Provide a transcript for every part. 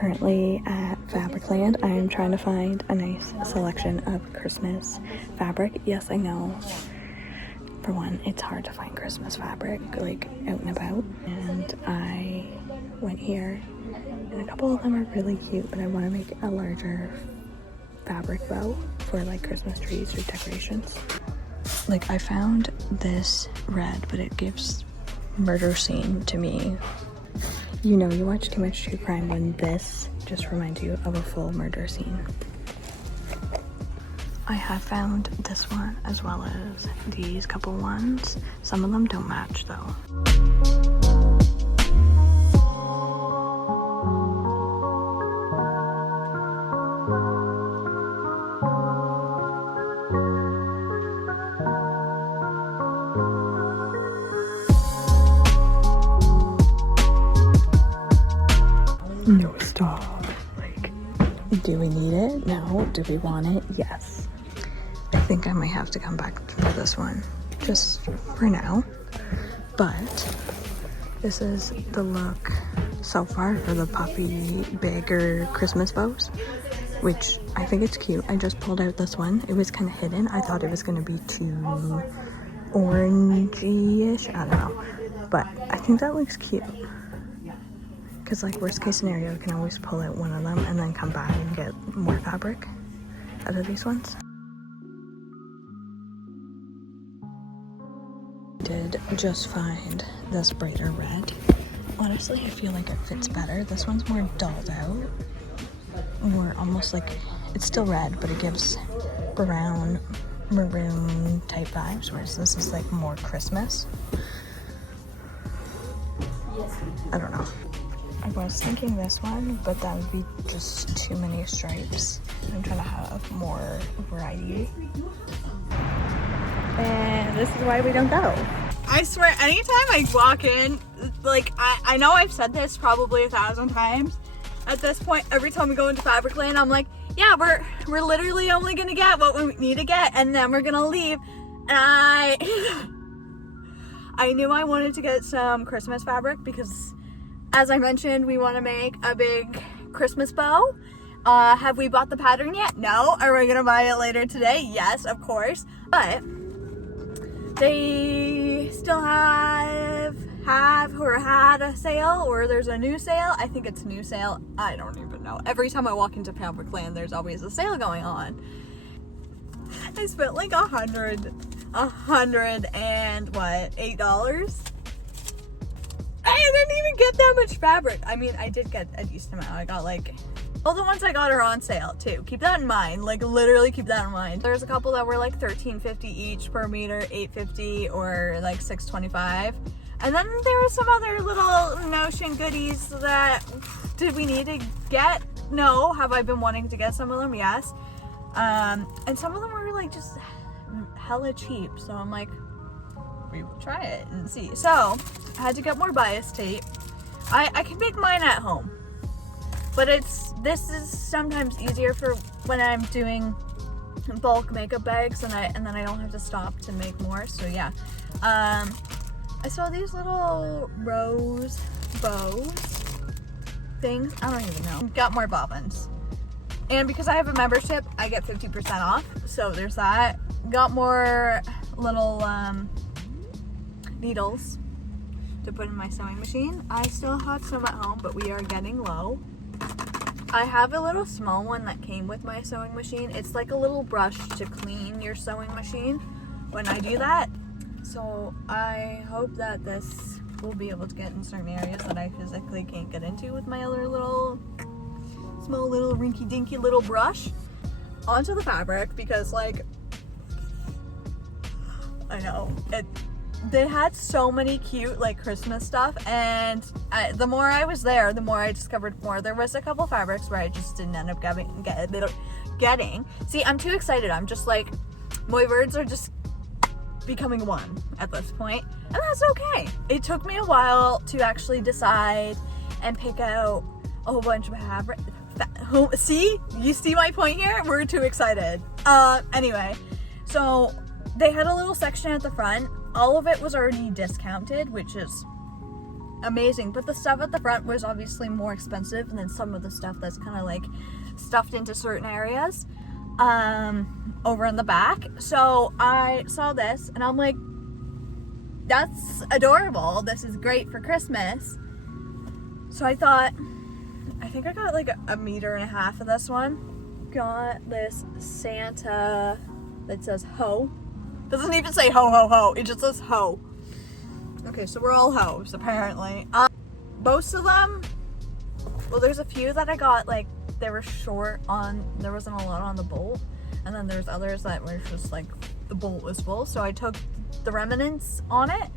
currently at Fabricland. I am trying to find a nice selection of Christmas fabric. Yes, I know. For one, it's hard to find Christmas fabric, like, out and about. And I went here, and a couple of them are really cute, but I want to make a larger fabric bow for, like, Christmas trees or decorations. Like, I found this red, but it gives murder scene to me. You know, you watch too much true crime when this just reminds you of a full murder scene. I have found this one as well as these couple ones. Some of them don't match though. No, stop. Like, do we need it? No. Do we want it? Yes. I think I might have to come back for this one, just for now. But this is the look so far for the puppy bigger Christmas bows, which I think it's cute. I just pulled out this one. It was kind of hidden. I thought it was going to be too orangey-ish. I don't know. But I think that looks cute. Because, like, worst case scenario, you can always pull out one of them and then come back and get more fabric out of these ones. Did just find this brighter red. Honestly, I feel like it fits better. This one's more dulled out. More almost like, it's still red, but it gives brown, maroon type vibes, whereas this is like more Christmas. I don't know. I was thinking this one, but that would be just too many stripes. I'm trying to have more variety. And this is why we don't go. I swear, anytime I walk in, like, I know I've said this probably 1,000 times at this point. Every time we go into Fabricland, I'm like, yeah, we're literally only gonna get what we need to get, and then we're gonna leave. And I knew I wanted to get some Christmas fabric because, as I mentioned, we want to make a big Christmas bow. Have we bought the pattern yet? No. Are we gonna buy it later today? Yes, of course. But they still have or had a sale, or there's a new sale. I think it's new sale. I don't even know. Every time I walk into Patchwork, there's always a sale going on. I spent like $8. I didn't even get that much fabric. I mean, I did get a decent amount. I got like, all the ones I got are on sale too. Keep that in mind. Like, literally keep that in mind. There's a couple that were like $13.50 each per meter, $8.50 or like $6.25. And then there were some other little Notion goodies that, did we need to get? No. Have I been wanting to get some of them? Yes. And some of them were like just hella cheap. So I'm like, we will try it and see. So I had to get more bias tape. I can make mine at home, but this is sometimes easier for when I'm doing bulk makeup bags and then I don't have to stop to make more. So yeah, I saw these little rose bows things. I don't even know. Got more bobbins, and because I have a membership, I get 50% off. So there's that. Got more little needles to put in my sewing machine. I still have some at home, but we are getting low. I have a little small one that came with my sewing machine. It's like a little brush to clean your sewing machine when I do that. So I hope that this will be able to get in certain areas that I physically can't get into with my other little small little rinky dinky little brush onto the fabric, because like, I know they had so many cute like Christmas stuff, and the more I was there, the more I discovered more. There was a couple fabrics where I just didn't end up getting. See, I'm too excited. I'm just like, my words are just becoming one at this point, and that's okay. It took me a while to actually decide and pick out a whole bunch of fabric. See, you see my point here? We're too excited. Anyway, so they had a little section at the front. All of it was already discounted, which is amazing. But the stuff at the front was obviously more expensive than some of the stuff that's kind of like stuffed into certain areas over in the back. So I saw this and I'm like, that's adorable. This is great for Christmas. So I thought, I think I got like 1.5 meters of this one. Got this Santa that says ho. Doesn't even say ho ho ho, it just says ho. Okay, so we're all hoes apparently. Most of them, well, there's a few that I got like they were short on, there wasn't a lot on the bolt, and then there's others that were just like the bolt was full, so I took the remnants on it.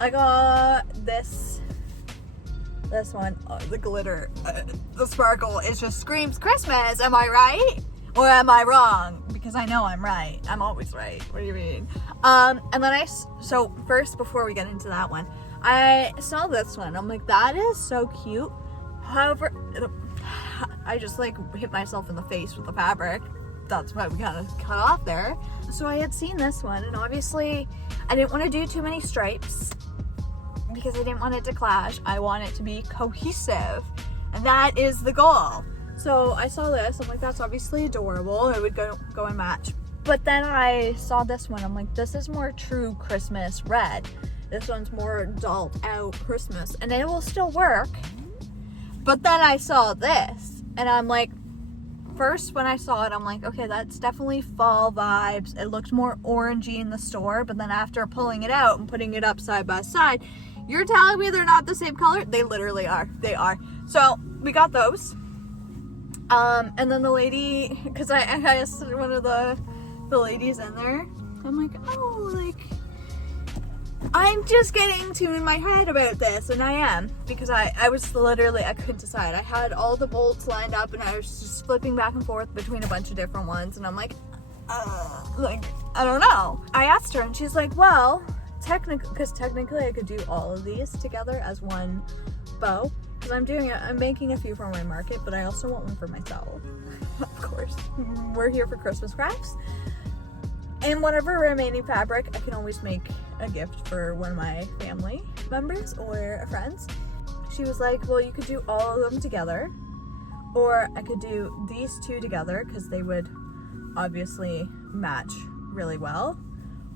I got this one, the glitter, the sparkle, it just screams Christmas. Am I right or am I wrong? Because I know I'm right. I'm always right. What do you mean? And then so first, before we get into that one, I saw this one. I'm like, that is so cute. However, I just like hit myself in the face with the fabric. That's why we kind of cut off there. So I had seen this one, and obviously I didn't want to do too many stripes because I didn't want it to clash. I want it to be cohesive, and that is the goal. So I saw this, I'm like, that's obviously adorable. It would go and match. But then I saw this one, I'm like, this is more true Christmas red. This one's more adult out Christmas, and it will still work. But then I saw this, and I'm like, first when I saw it, I'm like, okay, that's definitely fall vibes. It looked more orangey in the store, but then after pulling it out and putting it up side by side, you're telling me they're not the same color? They literally are. They are. So we got those. And then the lady, because I asked one of the ladies in there, I'm like, oh, like, I'm just getting too in my head about this, and I am, because I was literally, I couldn't decide. I had all the bolts lined up, and I was just flipping back and forth between a bunch of different ones, and I'm like, I don't know. I asked her, and she's like, well, technically I could do all of these together as one bow, because I'm making a few for my market, but I also want one for myself. Of course, we're here for Christmas crafts. And whatever remaining fabric, I can always make a gift for one of my family members or friends. She was like, well, you could do all of them together, or I could do these two together because they would obviously match really well,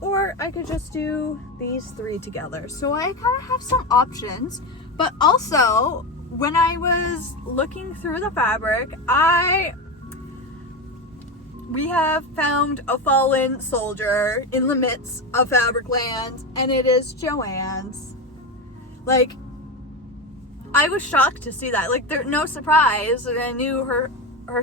or I could just do these three together. So I kind of have some options, but also when I was looking through the fabric, we have found a fallen soldier in the midst of fabric land, and it is Joanne's. Like, I was shocked to see that. Like, there's no surprise. I knew her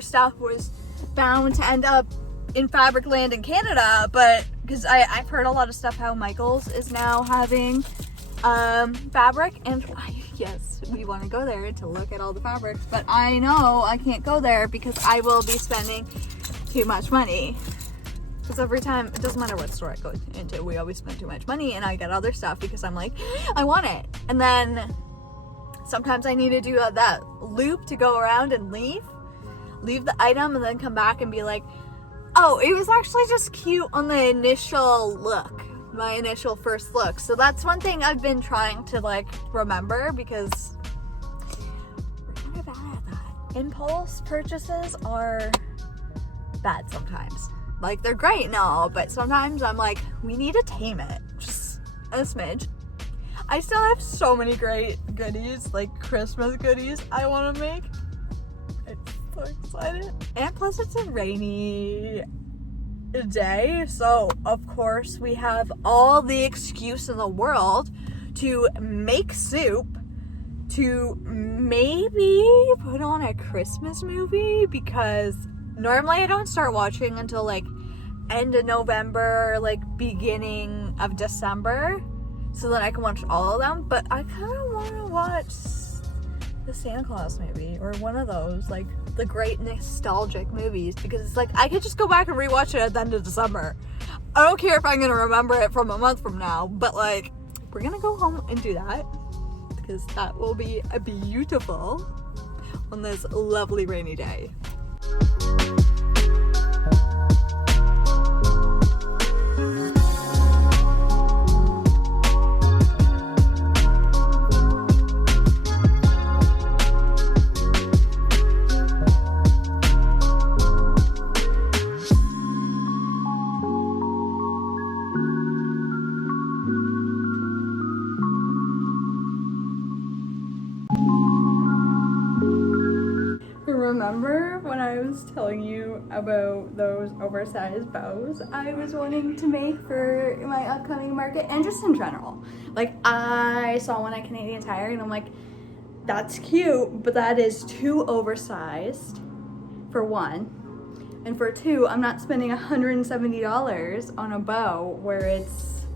stuff was bound to end up in fabric land in Canada, but because I've heard a lot of stuff how Michael's is now having fabric, and yes, we want to go there to look at all the fabrics, but I know I can't go there because I will be spending too much money. Because every time, it doesn't matter what store I go into, we always spend too much money, and I get other stuff because I'm like, I want it. And then sometimes I need to do that loop to go around and leave the item, and then come back and be like, oh, it was actually just cute on the initial look, my initial first look. So that's one thing I've been trying to like remember, because we're kind of bad at that. Impulse purchases are bad sometimes. Like, they're great and all, but sometimes I'm like, we need to tame it just a smidge. I still have so many great goodies, like Christmas goodies I want to make. I'm so excited. And plus it's a rainy day, so of course we have all the excuse in the world to make soup, to maybe put on a Christmas movie, because normally I don't start watching until like end of November, like beginning of December, so that I can watch all of them. But I kind of want to watch the Santa Claus movie, or one of those, like the great nostalgic movies, because it's like I could just go back and rewatch it at the end of December. I don't care if I'm gonna remember it from a month from now, but like, we're gonna go home and do that, because that will be a beautiful on this lovely rainy day. remember when I was telling you about those oversized bows I was wanting to make for my upcoming market and just in general? Like, I saw one at Canadian Tire and I'm like, that's cute, but that is too oversized for one. And for two, I'm not spending $170 on a bow where it's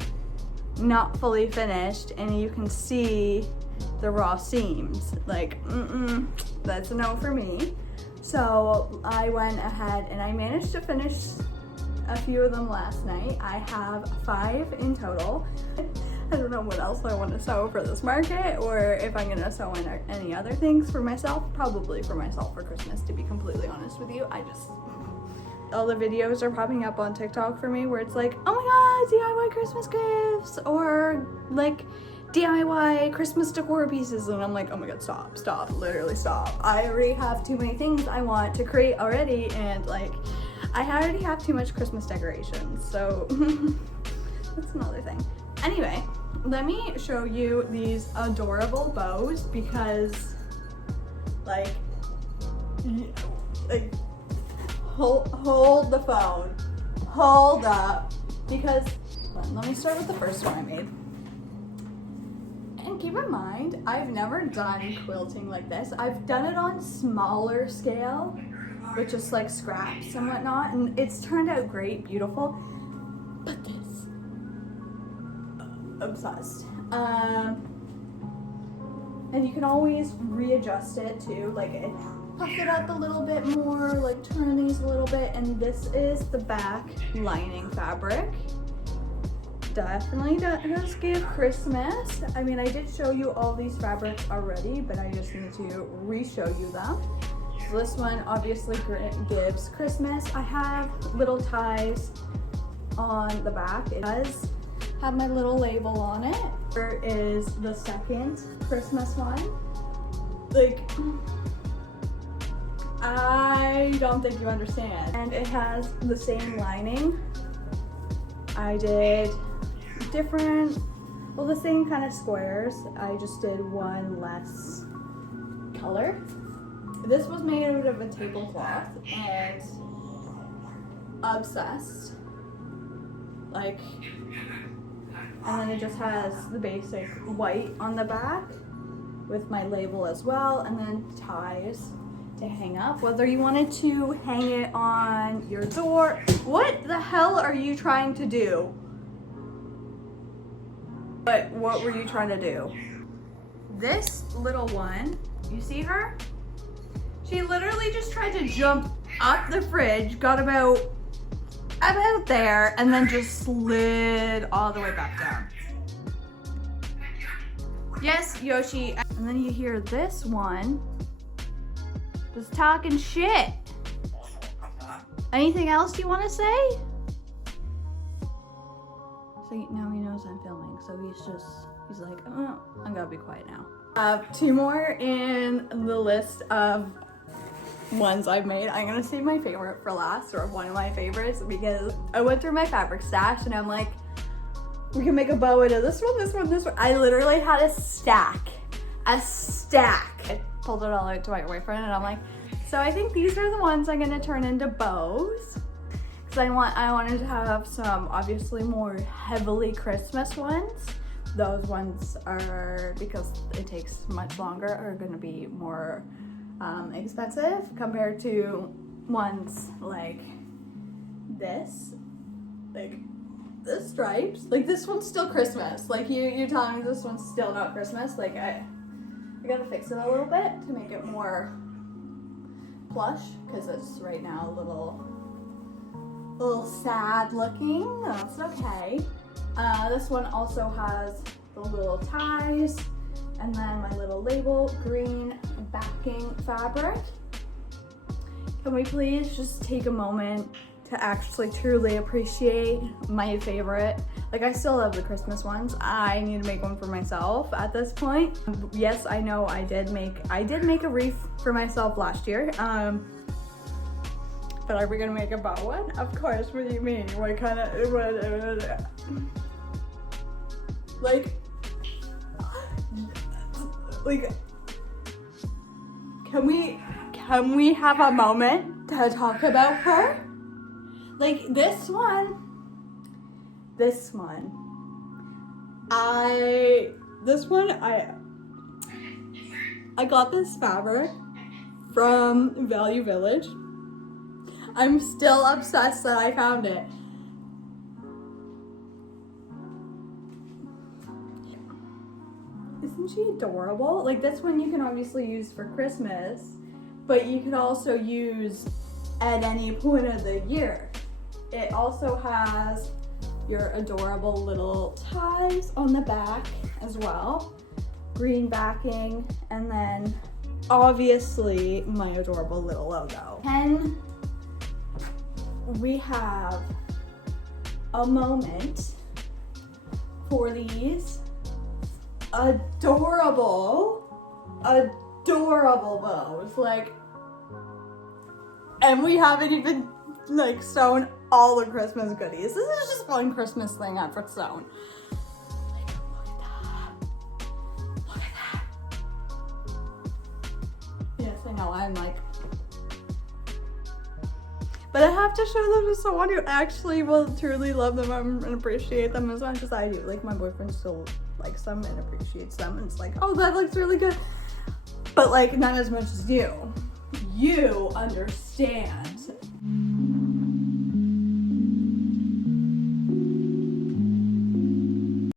not fully finished and you can see the raw seams. Like, that's a no for me. So I went ahead and I managed to finish a few of them last night. I have 5 in total. I don't know what else I want to sew for this market, or if I'm gonna sew in any other things for myself. Probably for myself for Christmas, to be completely honest with you. All the videos are popping up on TikTok for me where it's like, oh my god, DIY Christmas gifts, or like DIY Christmas decor pieces, and I'm like, oh my god, stop, literally stop. I already have too many things I want to create already, and like, I already have too much Christmas decorations, so that's another thing. Anyway, let me show you these adorable bows because, like hold the phone, hold up, because let me start with the first one I made. And keep in mind, I've never done quilting like this. I've done it on smaller scale with just like scraps and whatnot, and it's turned out great, beautiful. But this, obsessed. And you can always readjust it too, like puff it up a little bit more, like turn these a little bit. And this is the back lining fabric. Definitely does give Christmas. I mean, I did show you all these fabrics already, but I just need to re-show you them. So this one obviously gives Christmas. I have little ties on the back. It does have my little label on it. Here is the second Christmas one. Like, I don't think you understand. And it has the same lining. I did different, well, the same kind of squares. I just did one less color. This was made out of a tablecloth, and obsessed. Like, and then it just has the basic white on the back with my label as well, and then ties to hang up. Whether you wanted to hang it on your door. What the hell are you trying to do? What were you trying to do? This little one, you see her? She literally just tried to jump up the fridge, got about there, and then just slid all the way back down. Yes, Yoshi. And then you hear this one just talking shit. Anything else you want to say? So now he knows I'm filming, so he's like, oh, I'm gonna be quiet now. I have 2 more in the list of ones I've made. I'm gonna save my favorite for last, or one of my favorites, because I went through my fabric stash and I'm like, we can make a bow out of this one, this one, this one. I literally had a stack. I pulled it all out to my boyfriend and I'm like, so I think these are the ones I'm gonna turn into bows. I wanted to have some obviously more heavily Christmas ones. Those ones are, because it takes much longer, are going to be more expensive compared to ones like this, like the stripes. Like, this one's still Christmas. Like, you're telling me this one's still not Christmas? Like, I gotta fix it a little bit to make it more plush, because it's right now a little sad looking. That's okay. This one also has the little ties, and then my little label, green backing fabric. Can we please just take a moment to actually truly appreciate my favorite? Like, I still love the Christmas ones. I need to make one for myself at this point. Yes, I know I did make a wreath for myself last year. But are we gonna make a bow one? Of course. What do you mean? What kind of, like, can can we have a moment to talk about her? Like this one, I got this fabric from Value Village. I'm still obsessed that I found it. Isn't she adorable? Like this one you can obviously use for Christmas, but you can also use at any point of the year. It also has your adorable little ties on the back as well. Green backing, and then obviously my adorable little logo. Can we have a moment for these adorable bows? Like, and we haven't even like sewn all the Christmas goodies. This is just one Christmas thing I've sewn. Like, look at that. Yes, I know, I'm like, but I have to show them to someone who actually will truly love them and appreciate them as much as I do. Like my boyfriend still likes them and appreciates them, and it's like, oh, that looks really good. But like not as much as you. You understand